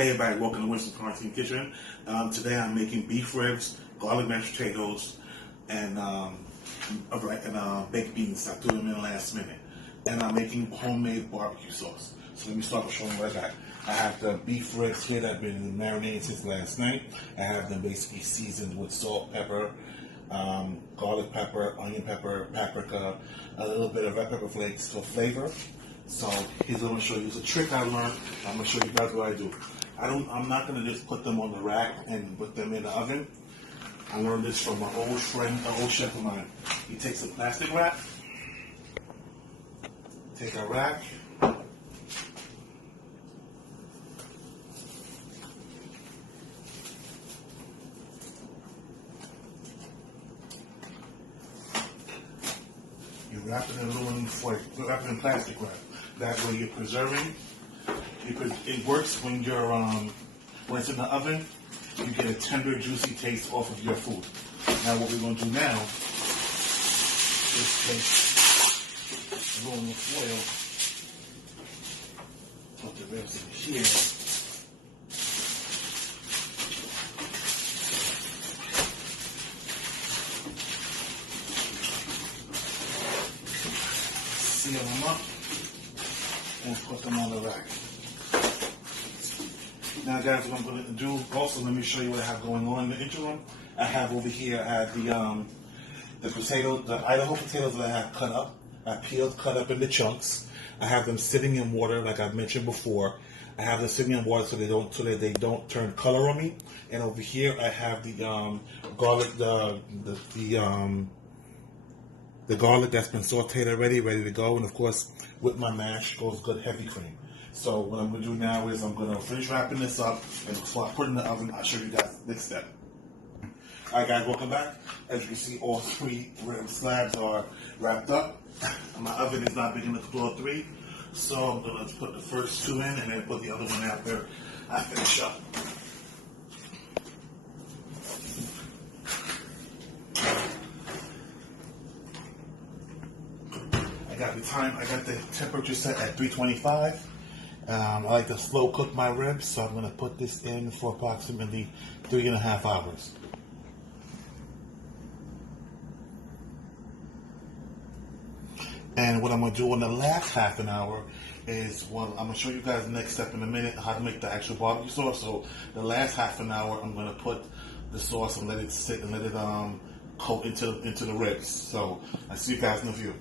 Hey everybody, welcome to Winston Kitchen. Today I'm making beef ribs, garlic mashed potatoes, and baked beans. I threw them in last minute. And I'm making homemade barbecue sauce. So let me start with showing what I got. I have the beef ribs here that have been marinated since last night. I have them basically seasoned with salt, pepper, garlic pepper, onion pepper, paprika, a little bit of red pepper flakes for flavor. So here's what I'm going to show you. It's a trick I learned. I'm going to show you guys what I do. I'm not going to just put them on the rack and put them in the oven. I learned this from an old friend, an old chef of mine. He takes a plastic wrap, take a rack, you wrap it in aluminum foil, wrap it in plastic wrap. That way you're preserving. It works when you're when it's in the oven. You get a tender, juicy taste off of your food. Now, what we're going to do now is take aluminum foil, put the ribs in here. Seal them up and put them on the rack. Now guys, what I'm going to do, also let me show you what I have going on in the interim. I have over here, I have the potatoes, the Idaho potatoes that I have cut up. I peeled, cut up into chunks. I have them sitting in water, like I mentioned before. I have them sitting in water so that they don't turn color on me. And over here, I have the garlic, the garlic that's been sauteed already, ready to go. And of course, with my mash goes good heavy cream. So what I'm going to do now is I'm going to finish wrapping this up, and before I put it in the oven, I'll show you guys the next step. Alright guys, welcome back. As you can see, all 3 rib slabs are wrapped up. My oven is not big enough to blow 3, so I'm going to put the first 2 in and then put the other one after I finish up. I got the temperature set at 325. I like to slow cook my ribs, so I'm going to put this in for approximately 3.5 hours. And what I'm going to do in the last half an hour is, well, I'm going to show you guys the next step in a minute, how to make the actual barbecue sauce. So the last half an hour, I'm going to put the sauce and let it sit and let it coat into the ribs. So I'll see you guys in a few.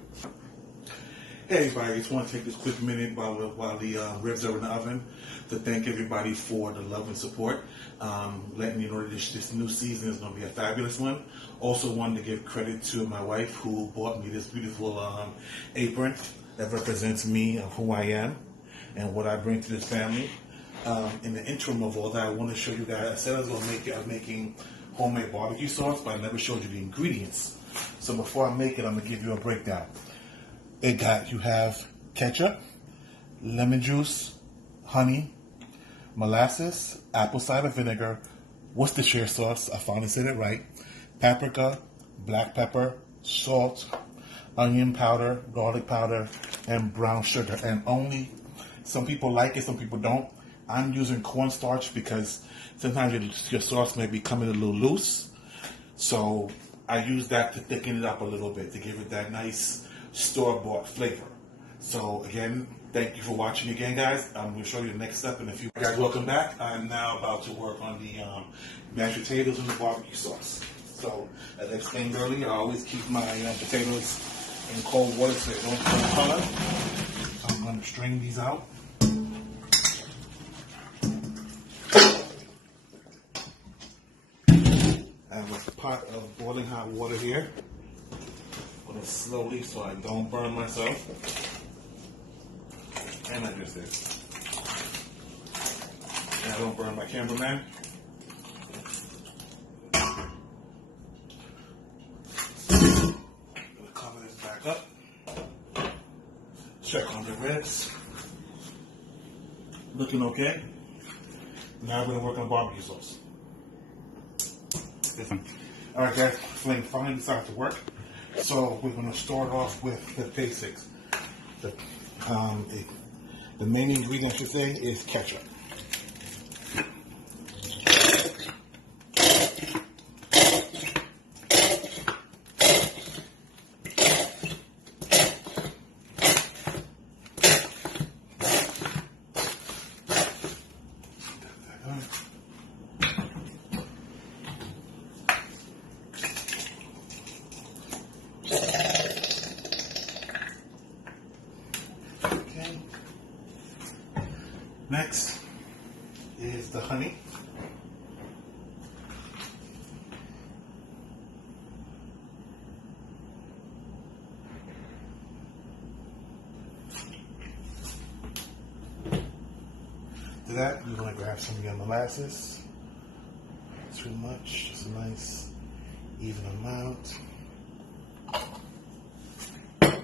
Hey everybody, I just want to take this quick minute while the ribs are in the oven to thank everybody for the love and support. Letting you know that this new season is going to be a fabulous one. Also wanted to give credit to my wife who bought me this beautiful apron that represents me of who I am and what I bring to this family. In the interim of all that, I want to show you guys, I said I was going to make it, I'm making homemade barbecue sauce, but I never showed you the ingredients. So before I make it, I'm going to give you a breakdown. You have ketchup, lemon juice, honey, molasses, apple cider vinegar, Worcestershire sauce, I finally said it right, paprika, black pepper, salt, onion powder, garlic powder, and brown sugar. And only some people like it, some people don't. I'm using cornstarch because sometimes your sauce may be coming a little loose. So I use that to thicken it up a little bit, to give it that nice store-bought flavor. So again, thank you for watching again, guys. I'm going to show you the next step in a few. Guys, welcome back. I'm now about to work on the mashed potatoes and the barbecue sauce. So as I explained earlier, I always keep my potatoes in cold water so they don't turn color. I'm going to strain these out. I have a pot of boiling hot water here. Put it slowly so I don't burn myself. And I just did. And I don't burn my cameraman. I'm gonna cover this back up. Check on the ribs. Looking okay. Now we're gonna work on barbecue sauce. Alright guys, flame finally decided to work. So we're going to start off with the basics. The main ingredient, I should say, is ketchup. is the honey. To that, you're going to grab some of your molasses. Not too much, just a nice even amount. I'm going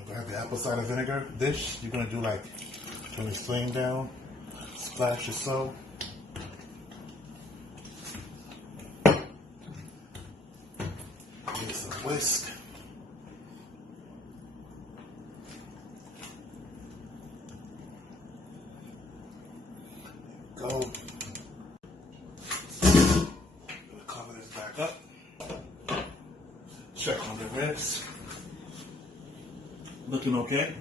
to grab the apple cider vinegar dish. You're going to do like 20 flame down, splash or so. Give it some whisk. Go. Gonna cover this back up. Check on the ribs. Looking okay.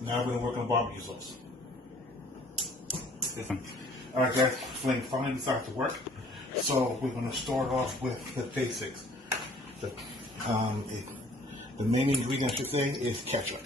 Now we're gonna work on barbecue sauce. All right, guys. Flame finally decided to work. So we're gonna start off with the basics. The main ingredient, I should say, is ketchup.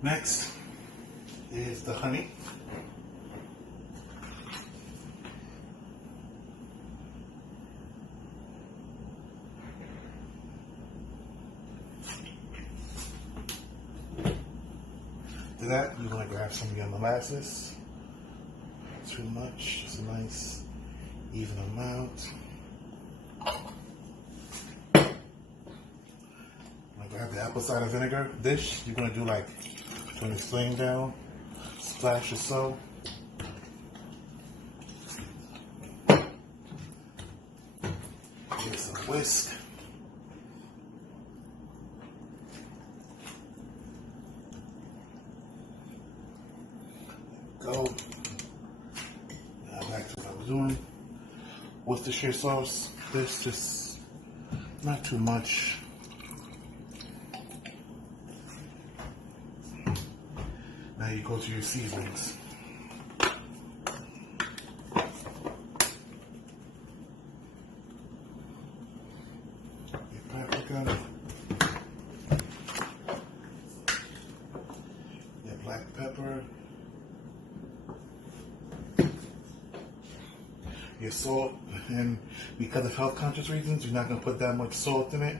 Next is the honey. To that, you're going to grab some of your molasses. Not too much, just a nice even amount. Grab the apple cider vinegar dish. You're going to do like 20 flame down, splash or so. Give it some whisk. Go. Now back to what I was doing. Worcestershire sauce. This just not too much. Now you go to your seasonings. Your paprika, your black pepper, your salt, and because of health conscious reasons, you're not going to put that much salt in it,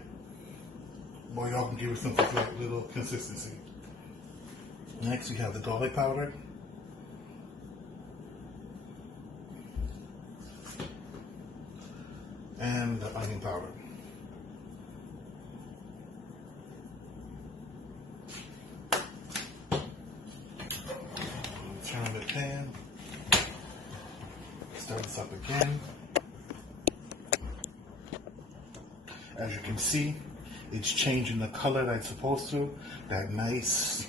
but y'all can give it something like little consistency. Next, we have the garlic powder. And the onion powder. Turn the pan. Start this up again. As you can see, it's changing the color that it's supposed to. That nice,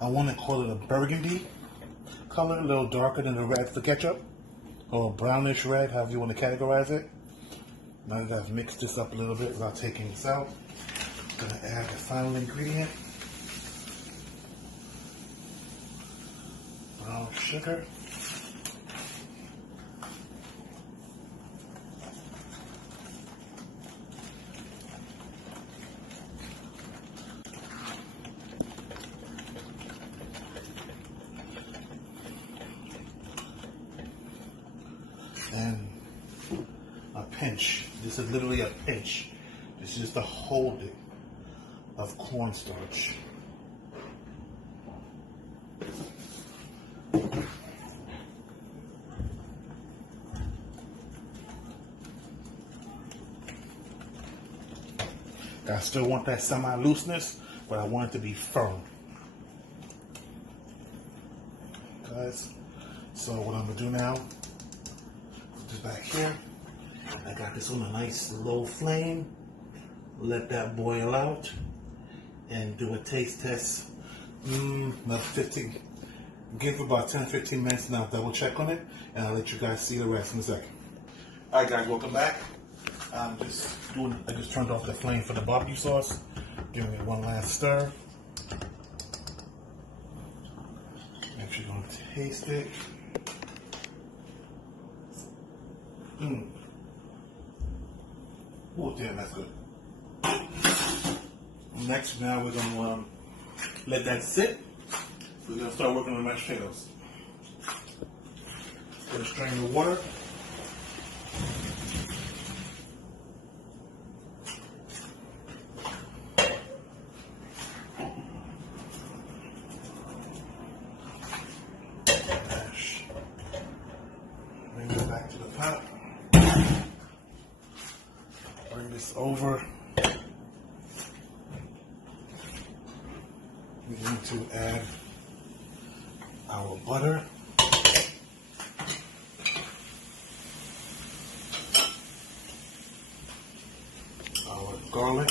I want to call it a burgundy color, a little darker than the red for ketchup, or brownish red, however you want to categorize it. Now that I've mixed this up a little bit without taking this out, I'm going to add the final ingredient, brown sugar. And a pinch. This is literally a pinch. This is just a holding of cornstarch. I still want that semi-looseness, but I want it to be firm. Guys, so what I'm going to do now, put this back here. I got this on a nice low flame. Let that boil out and do a taste test. About Give it about 10-15 minutes and I'll double check on it and I'll let you guys see the rest in a second. Alright guys, welcome back. I just turned off the flame for the barbecue sauce. Giving it one last stir. Actually gonna taste it. Oh damn, that's good. Next, now we're gonna let that sit. We're gonna start working on the mashed potatoes. Gonna strain the water. Mash. Bring it back to the pot. Bring this over. We're going to add our butter. Our garlic.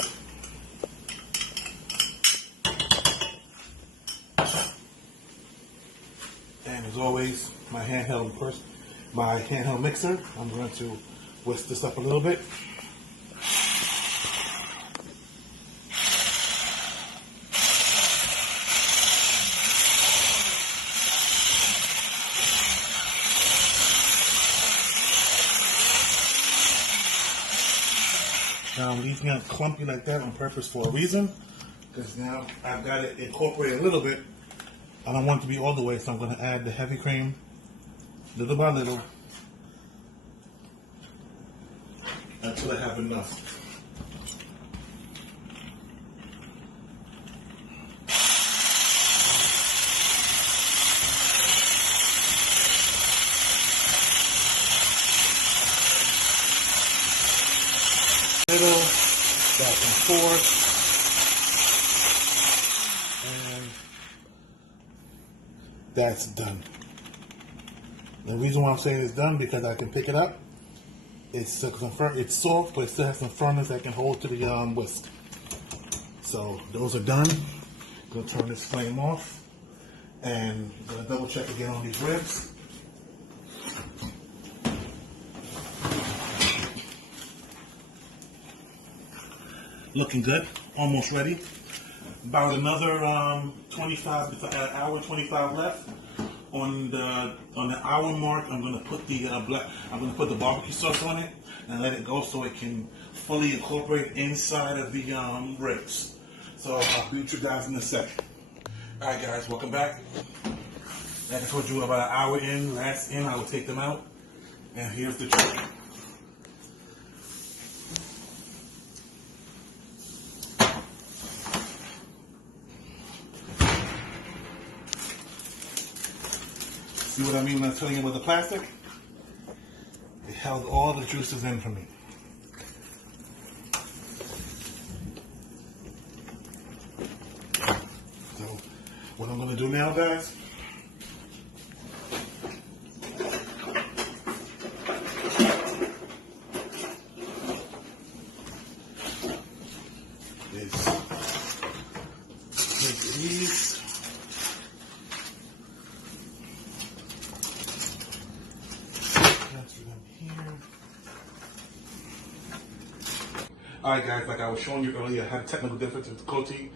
And as always, my handheld mixer. I'm going to whisk this up a little bit. Now I'm leaving it clumpy like that on purpose for a reason, because now I've got it incorporated a little bit. I don't want it to be all the way, so I'm going to add the heavy cream little by little until I have enough. Little, back and forth, and that's done. The reason why I'm saying it's done because I can pick it up. It's soft, but it still has some firmness that can hold to the whisk. So those are done. I'm gonna turn this flame off, and I'm gonna double check again on these ribs. Looking good, almost ready. About another 25, an hour 25 left. On the hour mark, I'm gonna put the barbecue sauce on it and let it go so it can fully incorporate inside of the ribs. So I'll be with you guys in a second. All right, guys, welcome back. Like I told you, about an hour in, last in, I will take them out. And here's the trick. See what I mean when I'm telling you about the plastic? It held all the juices in for me. So, what I'm going to do now, guys, is take these. Alright guys, like I was showing you earlier, I had a technical difference with the Coty.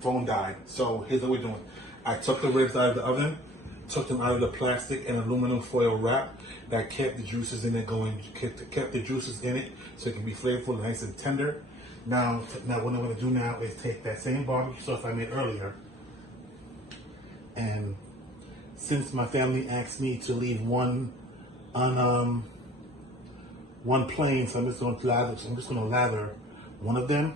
Phone died. So here's what we're doing. I took the ribs out of the oven, took them out of the plastic and aluminum foil wrap that kept the juices in it kept the juices in it so it can be flavorful, nice and tender. Now what I'm going to do now is take that same barbecue sauce I made earlier, and since my family asked me to leave one plain, so I'm just going to lather one of them.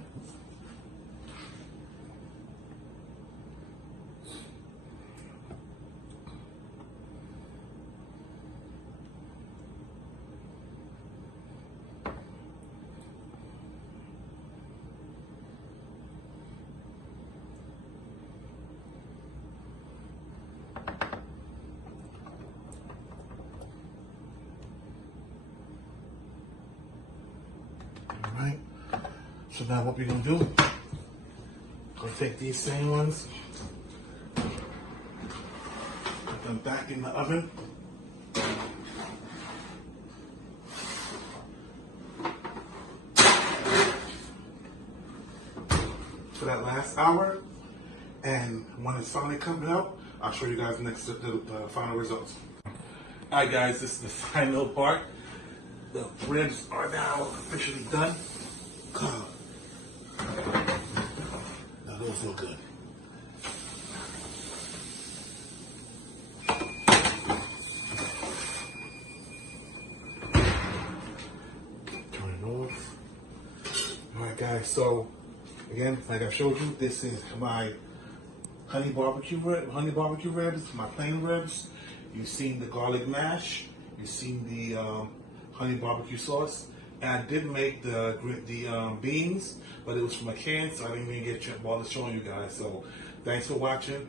Alright, so now what we're going to do, going to take these same ones, put them back in the oven. For that last hour, and when it's finally coming out, I'll show you guys next the final results. Alright guys, this is the final part. The ribs are now officially done. Now those look good. Turn it off. Alright guys, so again, like I showed you, this is my honey barbecue ribs, my plain ribs. You've seen the garlic mash. You've seen the honey barbecue sauce. And I did make the beans, but it was from a can, so I didn't even get to bother showing you guys. So thanks for watching.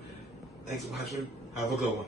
Have a good one.